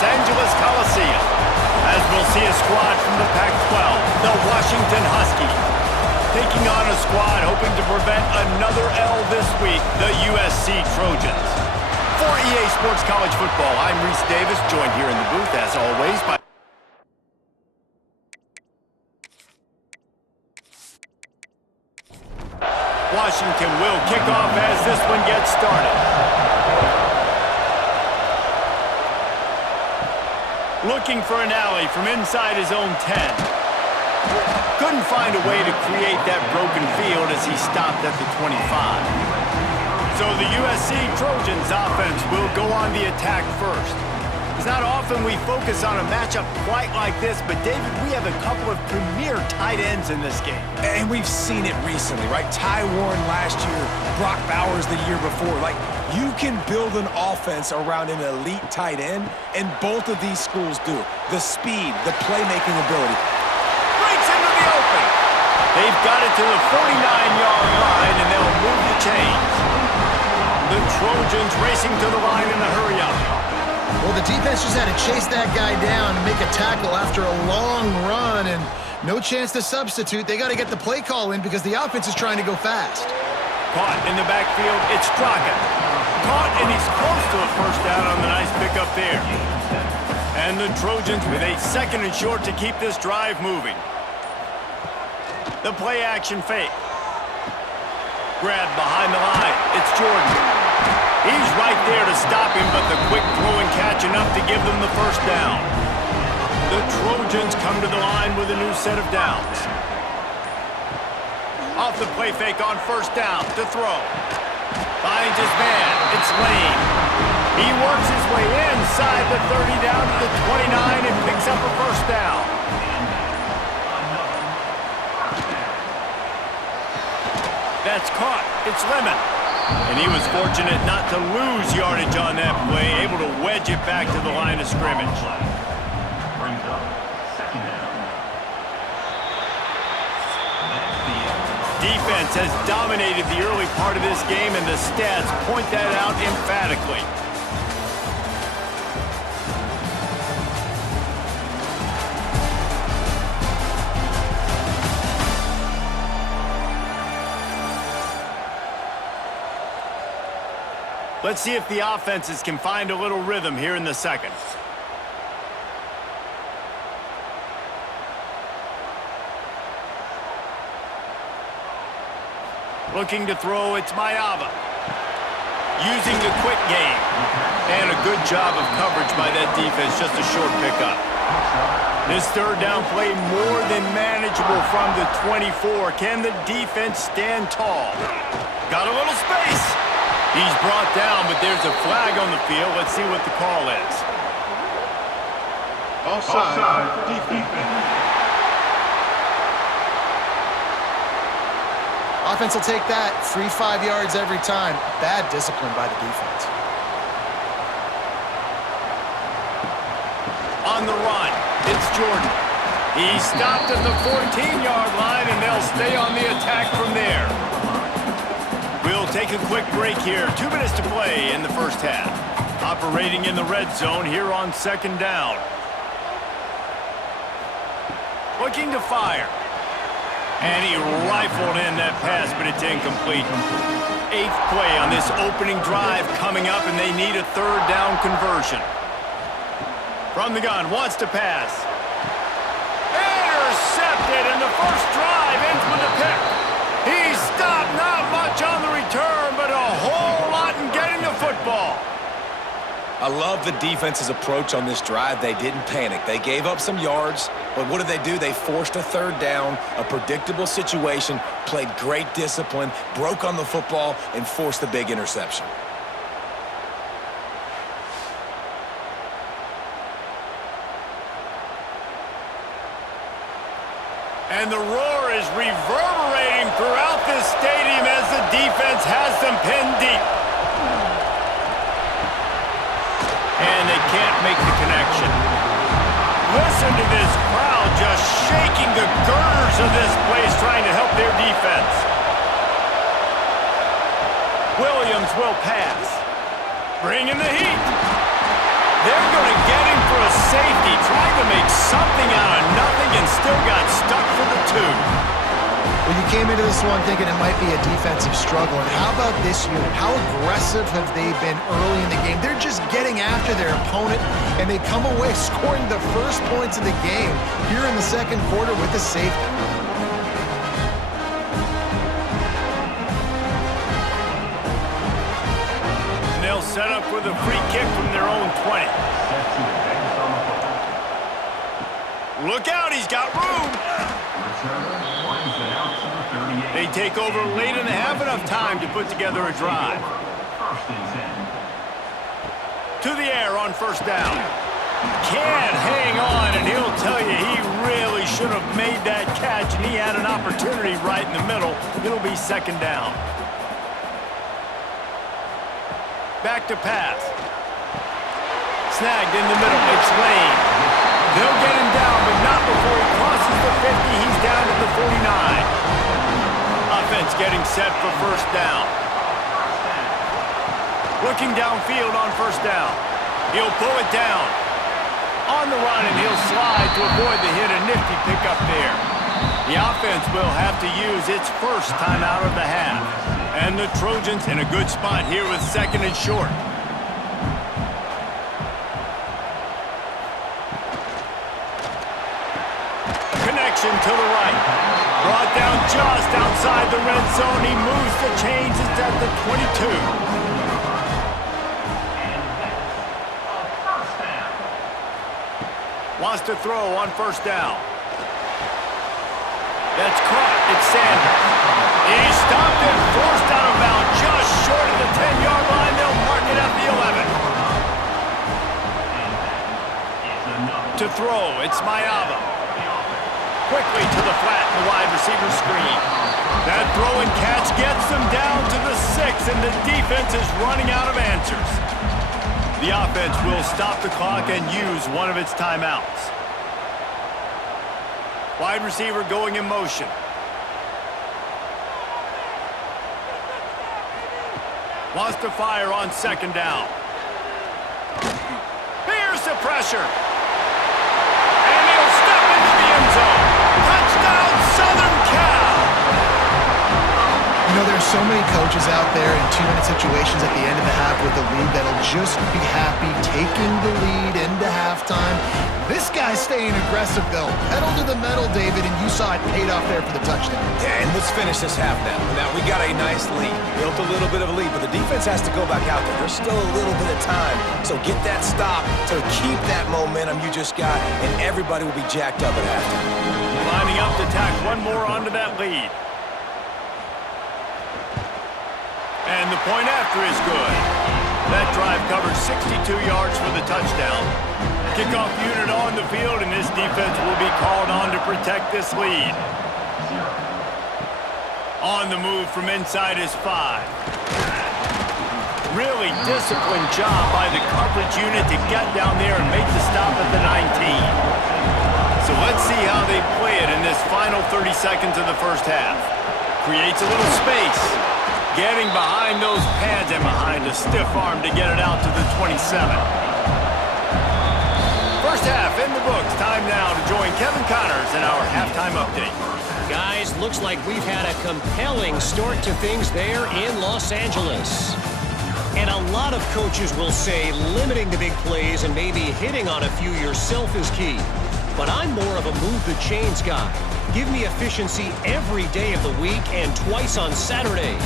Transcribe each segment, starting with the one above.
Los Angeles Coliseum, as we'll see a squad from the Pac-12, the Washington Huskies, taking on a squad hoping to prevent another L this week, the USC Trojans. For EA Sports College Football, I'm Reese Davis, joined here in the booth, as always, by Washington will kick off as this one gets started. Looking for an alley from inside his own 10. Couldn't find a way to create that broken field as he stopped at the 25. So the USC Trojans offense will go on the attack first. It's not often we focus on a matchup quite like this, but David, we have a couple of premier tight ends in this game. And we've seen it recently, right? Ty Warren last year, Brock Bowers the year before. Like, you can build an offense around an elite tight end, and both of these schools do. The speed, the playmaking ability. Breaks into the open. They've got it to the 49-yard line, and they'll move the chains. The Trojans racing to the line in a hurry-up. Well, the defense just had to chase that guy down and make a tackle after a long run, and no chance to substitute. They got to get the play call in because the offense is trying to go fast. Caught in the backfield, it's Straka. Caught, and he's close to a first down on the nice pickup there. And the Trojans with a second and short to keep this drive moving. The play action fake. Grabbed behind the line, it's Jordan. He's right there to stop him, but the quick throw and catch enough to give them the first down. The Trojans come to the line with a new set of downs. Off the play fake on first down to throw. Finds his man, it's Lane. He works his way inside the 30 down to the 29 and picks up a first down. That's caught, it's Lemon. And he was fortunate not to lose yardage on that play, able to wedge it back to the line of scrimmage. Defense has dominated the early part of this game, and the stats point that out emphatically. Let's see if the offenses can find a little rhythm here in the second. Looking to throw, it's Mayava. Using the quick game. And a good job of coverage by that defense, just a short pickup. This third down play more than manageable from the 24. Can the defense stand tall? Got a little space. He's brought down, but there's a flag on the field. Let's see what the call is. Offside, defense. Offense will take that. 3-5 yards every time. Bad discipline by the defense. On the run, it's Jordan. He stopped at the 14-yard line, and they'll stay on the attack from there. We'll take a quick break here. 2 minutes to play in the first half. Operating in the red zone here on second down. Looking to fire. And he rifled in that pass, but it's incomplete. 8th play on this opening drive coming up, and they need a third down conversion. From the gun, wants to pass. Intercepted, and the first drive ends with a pick. He stopped, not much on the return, but a whole lot in getting the football. I love the defense's approach on this drive. They didn't panic. They gave up some yards, but what did they do? They forced a third down, a predictable situation, played great discipline, broke on the football, and forced the big interception. And the roar is reverberating throughout this stadium as the defense has them pinned deep. And they can't make the connection. Listen to this crowd just shaking the girders of this place trying to help their defense. Williams will pass. Bringing the heat. They're going to get him for a safety. Trying to make something out of nothing and still got stuck for the 2. Well, you came into this one thinking it might be a defensive struggle. And how about this unit? How aggressive have they been early in the game? They're just getting after their opponent, and they come away scoring the first points of the game here in the second quarter with the safety. They'll set up with a free kick from their own 20. Look out, he's got room. They take over late and have enough time to put together a drive. To the air on first down. Can't hang on, and he'll tell you he really should have made that catch, and he had an opportunity right in the middle. It'll be second down. Back to pass. Snagged in the middle. It's Lane. They'll get him down, but not before he crosses the 50. He's down to the 49. Offense getting set for first down. Looking downfield on first down. He'll pull it down. On the run, and he'll slide to avoid the hit. A nifty pickup there. The offense will have to use its first timeout of the half. And the Trojans in a good spot here with second and short. Connection to the right. Brought down just outside the red zone. He moves the chains. It's at the 22. Wants to throw on first down. That's caught. It's Sanders. He stopped and forced out of bounds just short of the 10-yard line. They'll mark it at the 11. To throw, it's Mayava. Quickly to the flat in the wide receiver screen. That throw and catch gets them down to the 6, and the defense is running out of answers. The offense will stop the clock and use one of its timeouts. Wide receiver going in motion. Wants to fire on second down. Here's the pressure. And he'll step into the end zone. Touchdown, Southern Cal! You know, there's so many coaches out there in 2-minute situations at the end of the half with the lead that'll just be happy taking the lead into halftime. This guy's staying aggressive, though. Pedal to the metal, David, and you saw it paid off there for the touchdown. Yeah, and let's finish this half now. Now, we got a nice lead. Built a little bit of a lead, but the defense has to go back out there. There's still a little bit of time. So get that stop to keep that momentum you just got, and everybody will be jacked up at halftime. Lining up to tack one more onto that lead. And the point after is good. That drive covered 62 yards for the touchdown. Kickoff unit on the field, and this defense will be called on to protect this lead. On the move from inside his 5. Really disciplined job by the coverage unit to get down there and make the stop at the 19. So let's see how they play it in this final 30 seconds of the first half. Creates a little space. Getting behind those pads and behind a stiff arm to get it out to the 27. First half in the books. Time now to join Kevin Connors in our halftime update. Guys, looks like we've had a compelling start to things there in Los Angeles. And a lot of coaches will say limiting the big plays and maybe hitting on a few yourself is key. But I'm more of a move the chains guy. Give me efficiency every day of the week and twice on Saturday.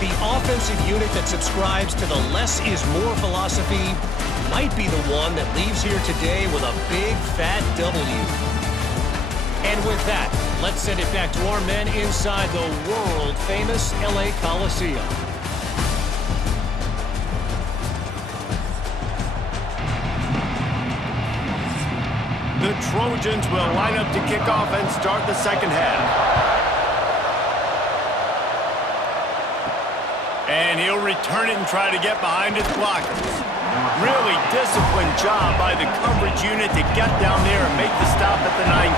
The offensive unit that subscribes to the less is more philosophy might be the one that leaves here today with a big fat W. And with that, let's send it back to our men inside the world-famous LA Coliseum. The Trojans will line up to kick off and start the second half. And he'll return it and try to get behind his blockers. Really disciplined job by the coverage unit to get down there and make the stop at the 19.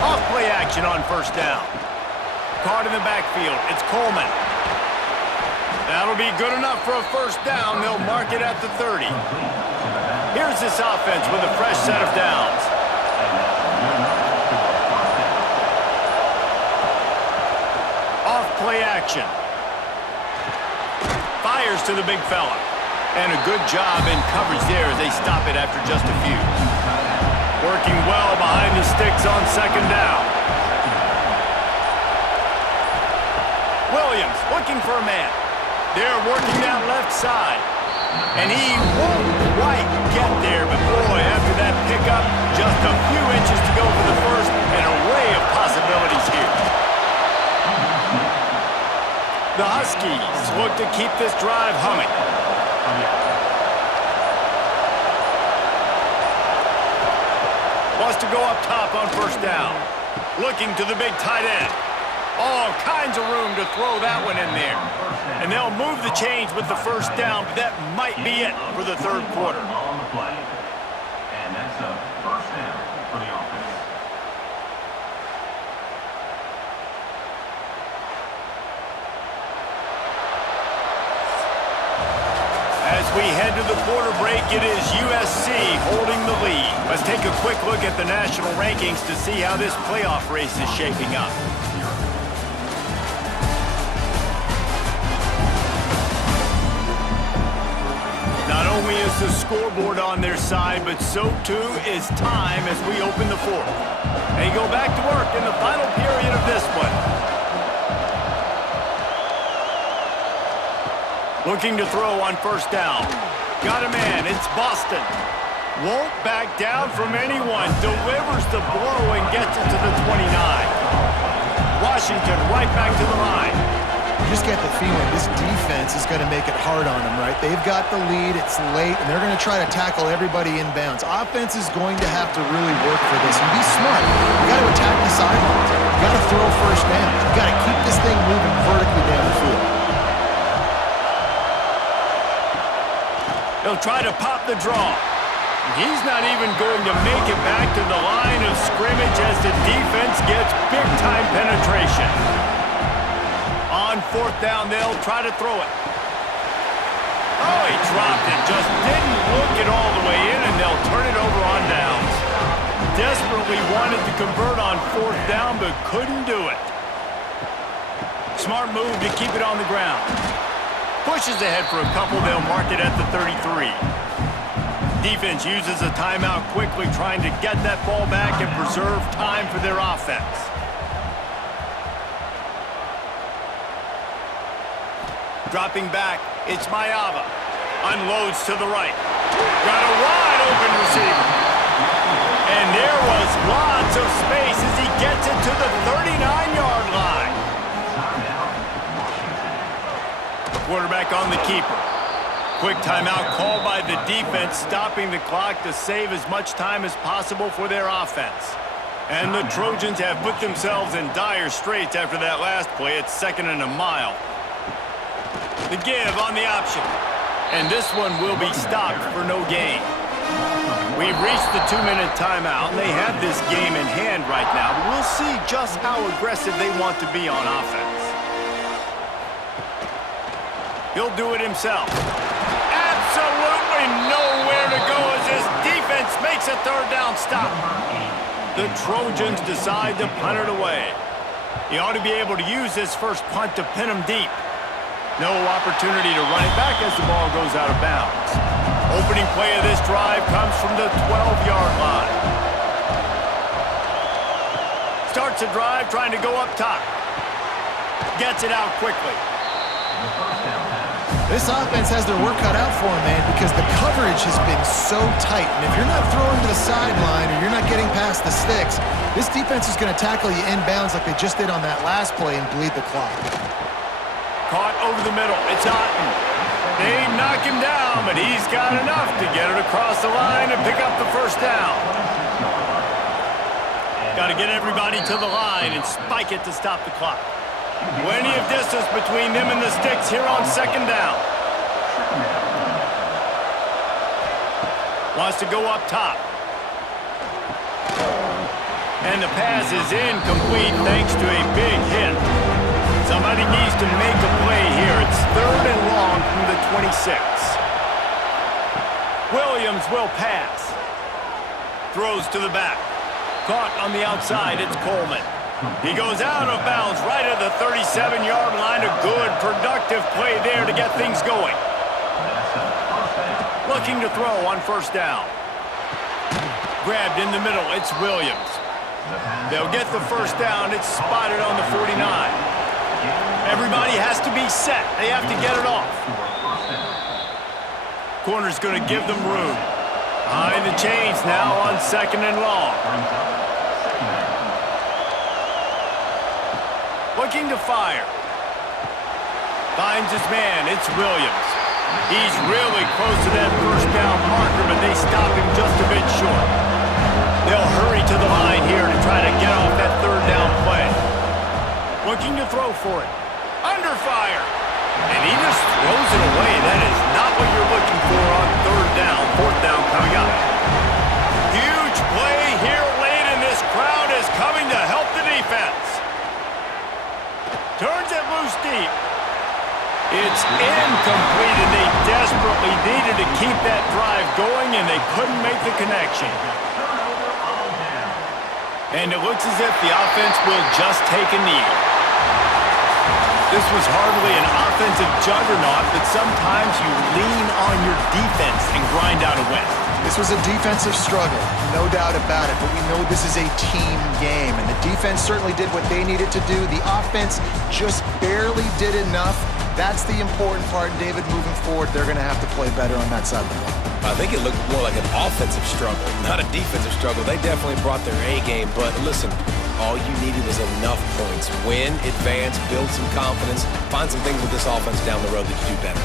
Off-play action on first down. Caught in the backfield. It's Coleman. That'll be good enough for a first down. They'll mark it at the 30. Here's this offense with a fresh set of downs. Off play action. Fires to the big fella. And a good job in coverage there as they stop it after just a few. Working well behind the sticks on second down. Williams looking for a man. They're working that left side. And he won't quite get there, but boy, after that pickup, just a few inches to go for the first. An array of possibilities here. The Huskies look to keep this drive humming. Wants to go up top on first down. Looking to the big tight end. All kinds of room to throw that one in there. And they'll move the chains with the first down, but that might be it for the third quarter. On the play. And that's a first down for the offense. As we head to the quarter break, it is USC holding the lead. Let's take a quick look at the national rankings to see how this playoff race is shaping up. Not only is the scoreboard on their side, but so too is time as we open the fourth. They go back to work in the final period of this one. Looking to throw on first down. Got a man, it's Boston. Won't back down from anyone. Delivers the blow and gets it to the 29. Washington right back to the line. You just get the feeling this defense is going to make it hard on them, right? They've got the lead, it's late, and they're going to try to tackle everybody inbounds. Offense is going to have to really work for this and be smart. You got to attack the sidelines. You got to throw first down. You got to keep this thing moving vertically down the field. He'll try to pop the draw. He's not even going to make it back to the line of scrimmage as the defense gets big-time penetration. On fourth down, they'll try to throw it. Oh, he dropped it. Just didn't look it all the way in, and they'll turn it over on downs. Desperately wanted to convert on fourth down, but couldn't do it. Smart move to keep it on the ground. Pushes ahead for a couple. They'll mark it at the 33. Defense uses a timeout quickly, trying to get that ball back and preserve time for their offense. Dropping back, it's Mayava. Unloads to the right. Got a wide open receiver. And there was lots of space as he gets it to the 39-yard line. Quarterback on the keeper. Quick timeout called by the defense, stopping the clock to save as much time as possible for their offense. And the Trojans have put themselves in dire straits after that last play. It's 2nd and a mile. The give on the option. And this one will be stopped for no gain. We've reached the 2-minute timeout, and they have this game in hand right now. But we'll see just how aggressive they want to be on offense. He'll do it himself. Absolutely nowhere to go as this defense makes a third down stop. The Trojans decide to punt it away. He ought to be able to use this first punt to pin him deep. No opportunity to run it back as the ball goes out of bounds. Opening play of this drive comes from the 12-yard line. Starts the drive trying to go up top. Gets it out quickly. This offense has their work cut out for them, man, because the coverage has been so tight. And if you're not throwing to the sideline or you're not getting past the sticks, this defense is going to tackle you inbounds like they just did on that last play and bleed the clock. Caught over the middle. It's Otten. They knock him down, but he's got enough to get it across the line and pick up the first down. Got to get everybody to the line and spike it to stop the clock. Plenty of distance between them and the sticks here on 2nd down. Wants to go up top. And the pass is incomplete thanks to a big hit. Some but he needs to make a play here. It's 3rd and long from the 26. Williams will pass. Throws to the back. Caught on the outside, it's Coleman. He goes out of bounds right at the 37-yard line. A good, productive play there to get things going. Looking to throw on 1st down. Grabbed in the middle, it's Williams. They'll get the 1st down. It's spotted on the 49. Everybody has to be set. They have to get it off. Corner's going to give them room. Behind the chains now on 2nd and long. Looking to fire. Finds his man. It's Williams. He's really close to that 1st down marker, but they stop him just a bit short. They'll hurry to the line here to try to get off that 3rd down play. Looking to throw for it. Under fire. And he just throws it away. That is not what you're looking for on 3rd down. 4th down coming up. Huge play here late, and this crowd is coming to help the defense. Turns it loose deep. It's incomplete, and they desperately needed to keep that drive going, and they couldn't make the connection. And it looks as if the offense will just take a knee. This was hardly an offensive juggernaut, but sometimes you lean on your defense and grind out a win. This was a defensive struggle, no doubt about it, but we know this is a team game, and the defense certainly did what they needed to do. The offense just barely did enough. That's the important part, David, moving forward. They're going to have to play better on that side of the ball. I think it looked more like an offensive struggle, not a defensive struggle. They definitely brought their A game, but listen, all you needed was enough points. Win, advance, build some confidence, find some things with this offense down the road that you do better.